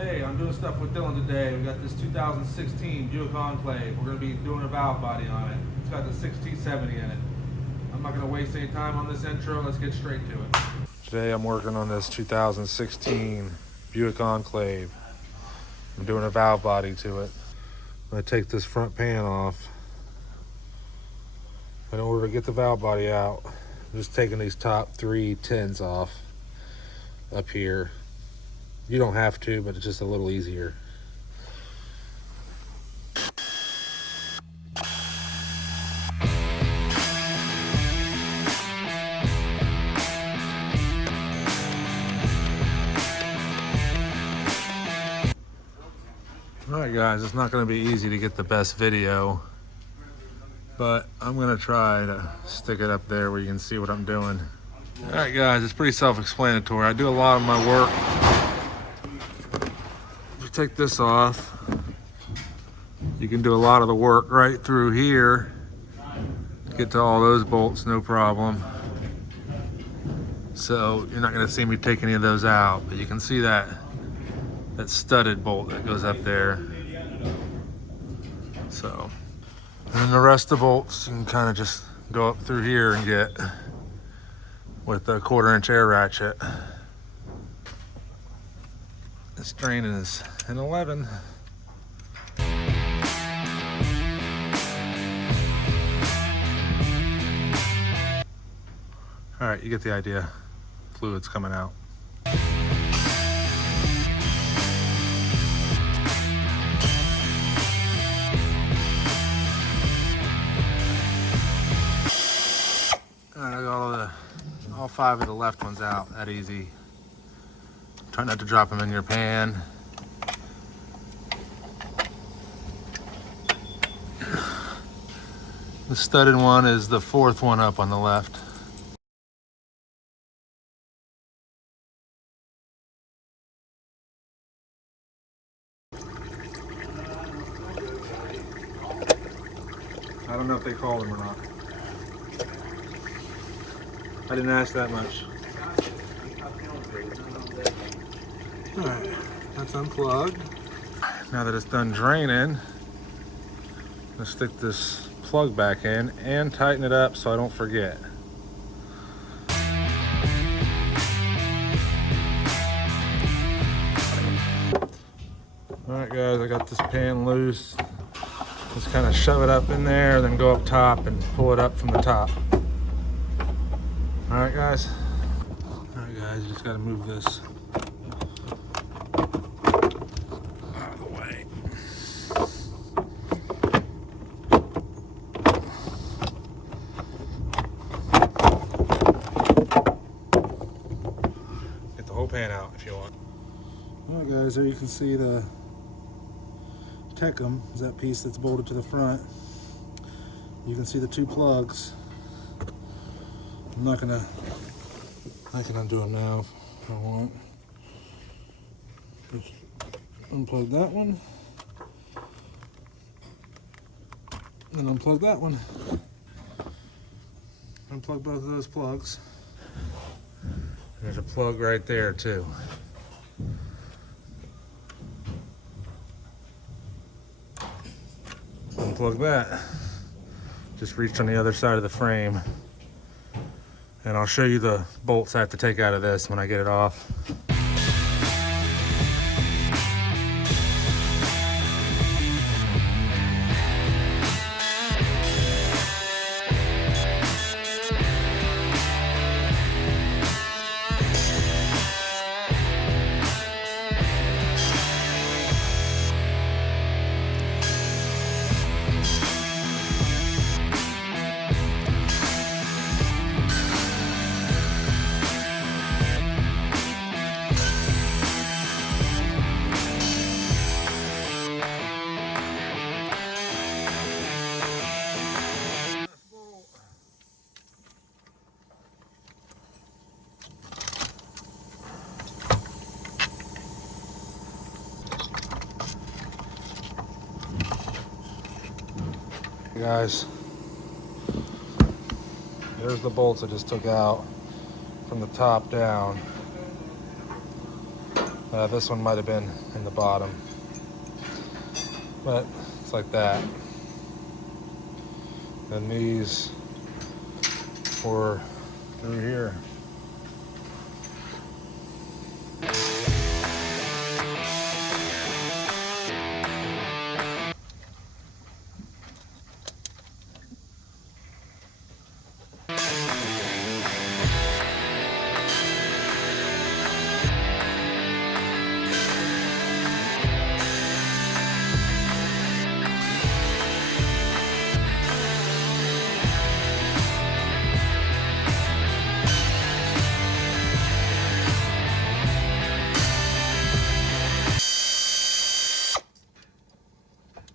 Hey, I'm doing stuff with Dylan today. We got this 2016 Buick Enclave. We're going to be doing a valve body on it. It's got the 6T70 in it. I'm not going to waste any time on this intro. Let's get straight to it. Today I'm working on this 2016 Buick Enclave. I'm doing a valve body to it. I'm going to take this front pan off. In order to get the valve body out, I'm just taking these top 3 tins off up here. You don't have to, but it's just a little easier. Alright guys, it's not going to be easy to get the best video, but I'm going to try to stick it up there where you can see what I'm doing. Alright guys, it's pretty self-explanatory. I do a lot of my work. If you take this off, you can do a lot of the work right through here. Get to all those bolts, no problem. So you're not going to see me take any of those out, but you can see that studded bolt that goes up there. So, and then the rest of the bolts you can kind of just go up through here and get with a 1/4-inch air ratchet. This drain is an 11. All right, you get the idea. Fluid's coming out. All right, I got all 5 of the left ones out. That easy. Try not to drop them in your pan. The studded one is the 4th one up on the left. I don't know if they called him or not. I didn't ask that much. All right, that's unplugged. Now that it's done draining, let's stick this plug back in and tighten it up so I don't forget. All right guys, I got this pan loose. Just kind of shove it up in there, then go up top and pull it up from the top. All right guys, you just got to move this out of the way. Get the whole pan out if you want. All right guys, there you can see the Tecum is that piece that's bolted to the front. You can see the 2 plugs. I can undo them now if I want. Just unplug that one. And unplug that one. Unplug both of those plugs. There's a plug right there too. Unplug that. Just reached on the other side of the frame. And I'll show you the bolts I have to take out of this when I get it off. Guys, there's the bolts I just took out from the top down. This one might have been in the bottom, but it's like that. And these were through here.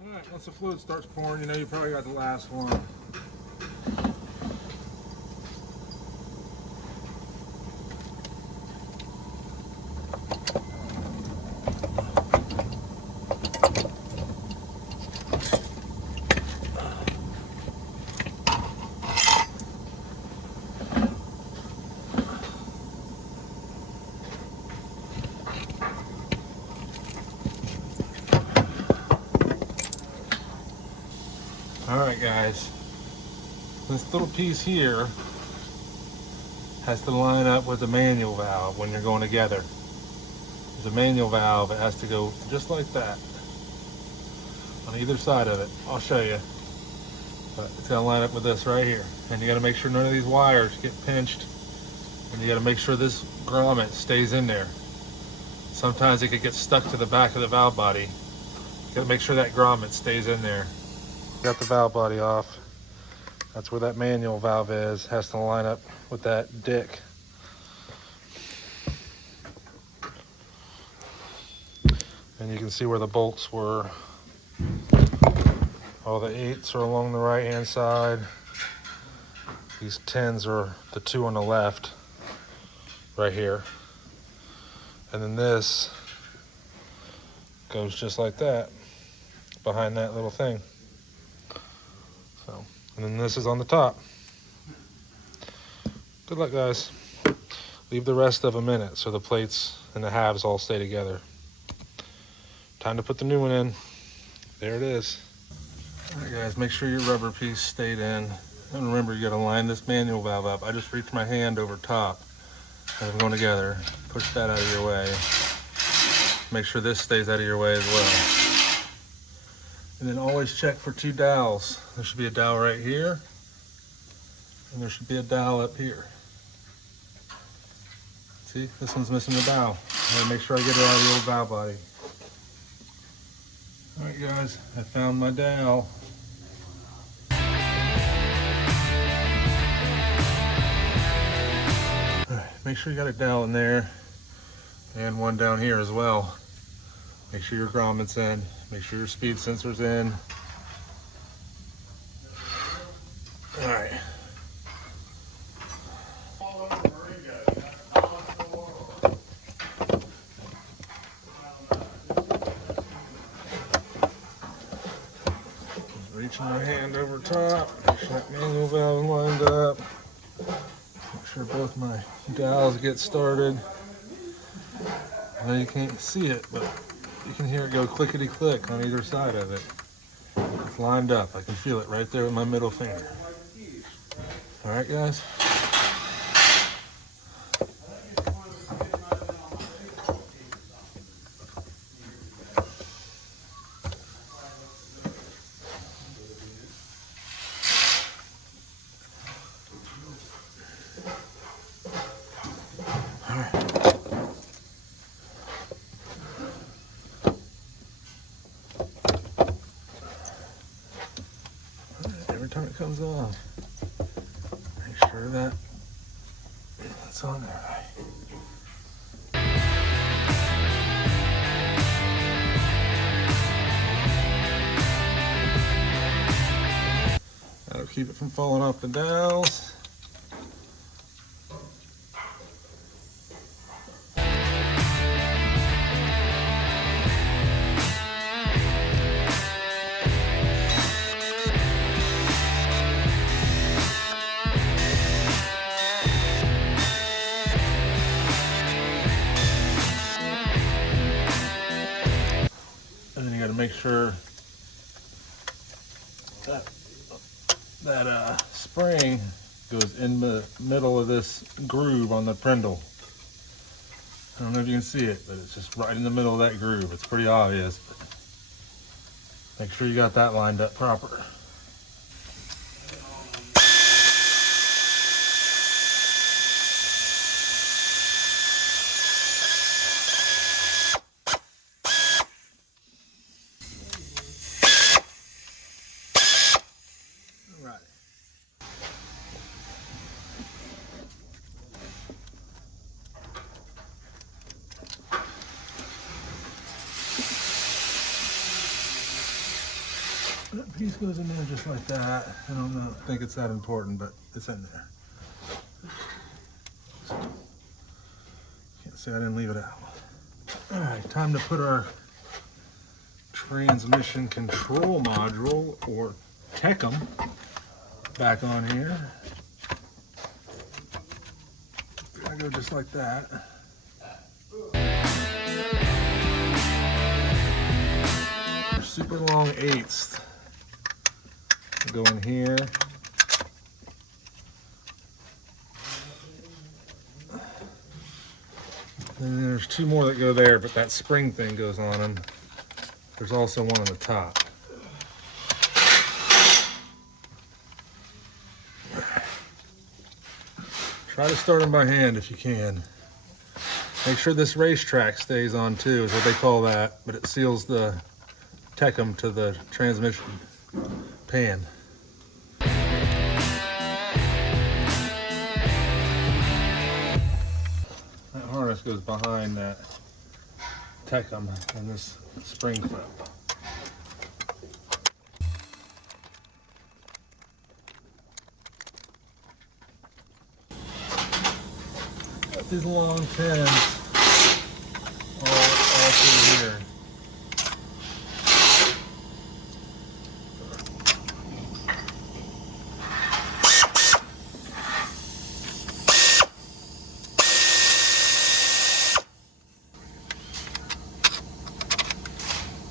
Alright, once the fluid starts pouring, you know you probably got the last one. Alright guys, this little piece here has to line up with the manual valve when you're going together. There's a manual valve, it has to go just like that on either side of it. I'll show you. But it's got to line up with this right here. And you got to make sure none of these wires get pinched. And you got to make sure this grommet stays in there. Sometimes it could get stuck to the back of the valve body. You got to make sure that grommet stays in there. Got the valve body off. That's where that manual valve is. Has to line up with that dick. And you can see where the bolts were. All the 8s are along the right hand side. These 10s are the 2 on the left, right here. And then this goes just like that, behind that little thing. So, and then this is on the top. Good luck, guys. Leave the rest of them in it so the plates and the halves all stay together. Time to put the new one in. There it is. All right, guys, make sure your rubber piece stayed in. And remember, you gotta line this manual valve up. I just reached my hand over top as I'm going together. Push that out of your way. Make sure this stays out of your way as well. And then always check for 2 dowels. There should be a dowel right here, and there should be a dowel up here. See, this one's missing the dowel. I gotta make sure I get it out of the old valve body. All right, guys, I found my dowel. All right, make sure you got a dowel in there, and one down here as well. Make sure your grommet's in. Make sure your speed sensor's in. All right. Just reaching my hand over top. Make sure that manual valve lined up. Make sure both my dowels get started. I know you can't see it, but you can hear it go clickety-click on either side of it. It's lined up. I can feel it right there with my middle finger. All right, guys? Every time it comes off, make sure that it's on there right. That'll keep it from falling off the dowels. got to make sure that spring goes in the middle of this groove on the prindle. I don't know if you can see it, but it's just right in the middle of that groove. It's pretty obvious, but make sure you got that lined up proper. That piece goes in there just like that. I don't think it's that important, but it's in there. Can't say I didn't leave it out. All right, time to put our transmission control module, or TECM, back on here. I go just like that. Super long 1/8 go in here. And there's 2 more that go there, but that spring thing goes on them. There's also one on the top. Try to start them by hand if you can. Make sure this racetrack stays on too, is what they call that, but it seals the TECM to the transmission pan. That harness goes behind that TECM and this spring clip. Got these long pins all through here.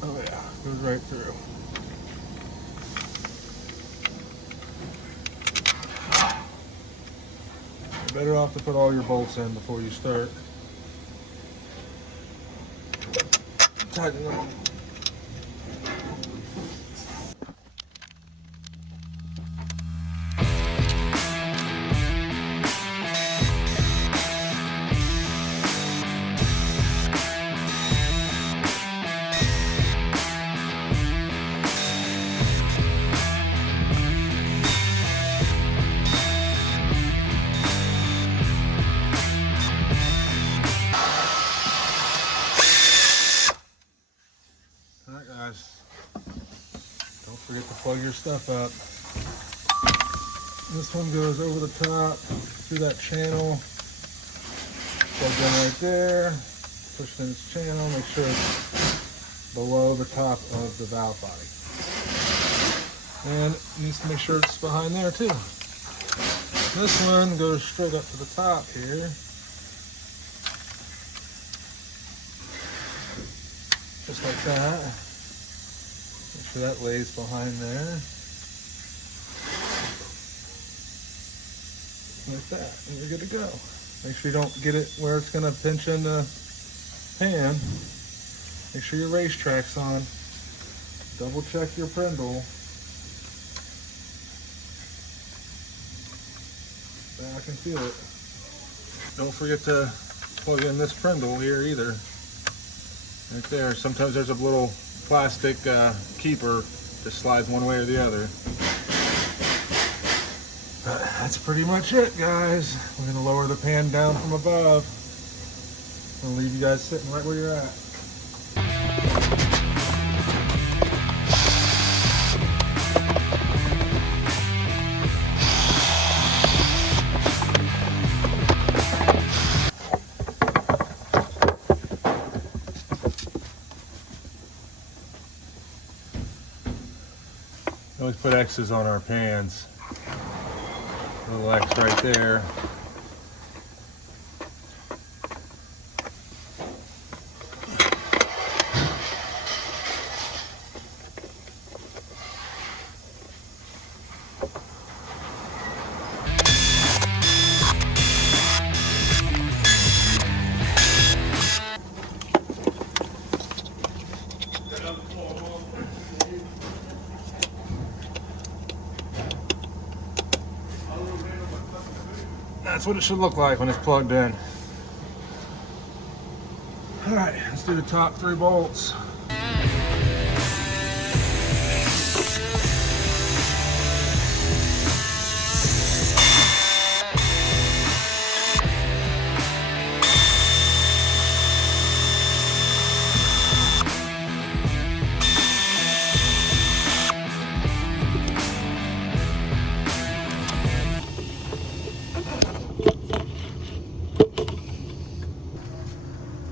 Oh yeah, goes right through. You're better off to put all your bolts in before you start. Tighten them. Alright guys, don't forget to plug your stuff up. This one goes over the top through that channel, plugged in right there, push in its channel, make sure it's below the top of the valve body. And it needs to make sure it's behind there too. This one goes straight up to the top here. Just like that. Make sure that lays behind there. Like that, and you're good to go. Make sure you don't get it where it's gonna pinch in the pan. Make sure your racetrack's on. Double check your prindle. I can feel it. Don't forget to plug in this prindle here either. Right there. Sometimes there's a little plastic keeper that slides one way or the other. That's pretty much it, guys. We're going to lower the pan down from above. I'll leave you guys sitting right where you're at. We always put X's on our pans. Little X right there. that's what it should look like when it's plugged in. All right, let's do the top 3 bolts.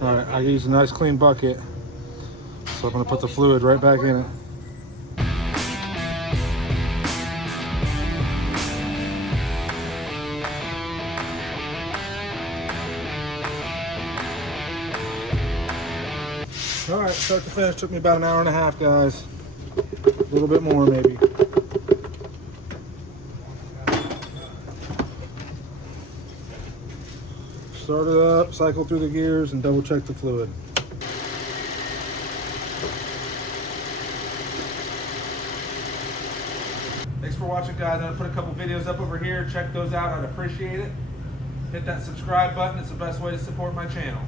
All right, I use a nice clean bucket, so I'm gonna put the fluid right back in it. All right, start to finish took me about an hour and a half, guys. A little bit more, maybe. Start it up, cycle through the gears, and double check the fluid. Thanks for watching, guys. I'm going to put a couple videos up over here. Check those out. I'd appreciate it. Hit that subscribe button. It's the best way to support my channel.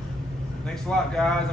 Thanks a lot, guys.